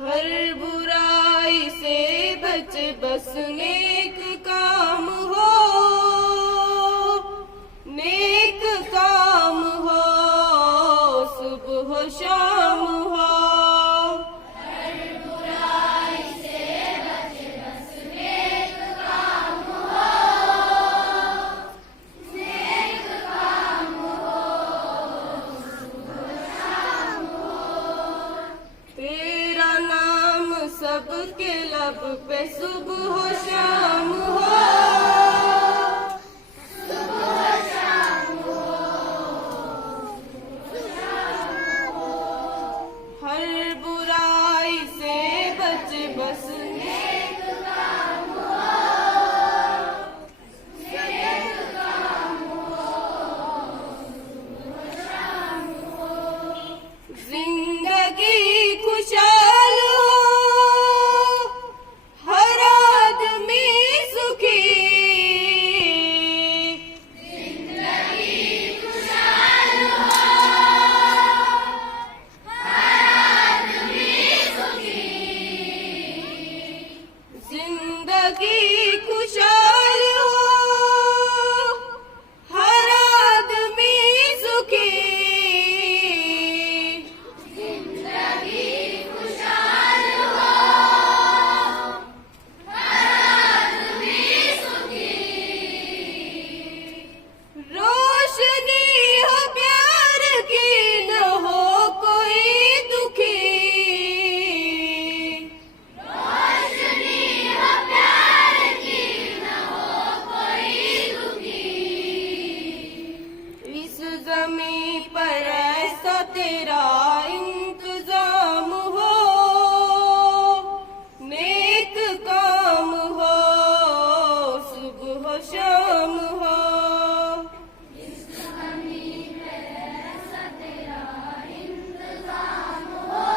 हर बुराई से बच बस नेक काम हो, नेक काम हो, सुबह शाम हो। तेरा नाम सबके लब पे सुबह शाम हो, हर बुराई से बच बस नेक काम हो, नेक काम हो, शाम हो। जिंदगी खुशहाल हो, हर आदमी सुखी, जिंदगी खुशहाल हो, जिंदगी खुशहाल हो, हर आदमी सुखी, जिंदगी खुशहाल हो, हर आदमी सुखी। रोशनी हो प्यार की, न हो कोई दुखी, इस ज़मीं पर ऐसा तेरा इंतजाम हो, नेक काम हो, सुबह शाम हो। इस ज़मीं पर ऐसा तेरा इंतजाम हो,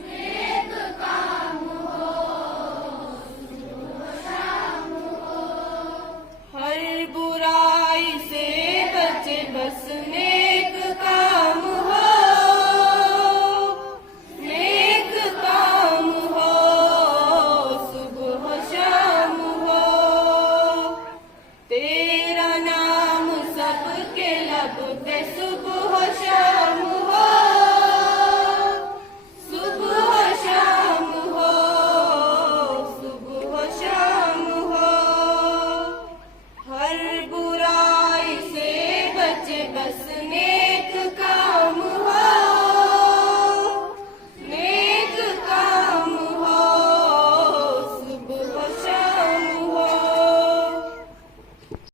नेक काम हो, सुबह शाम हो। हर बुराई से बच बस नेक काम हो, नेक काम हो, सुबह शाम हो। तेरा नाम सबके लब पे सुबह शाम हो, सुबह शाम हो, सुबह शाम हो। हर बुराई से बच बस नेक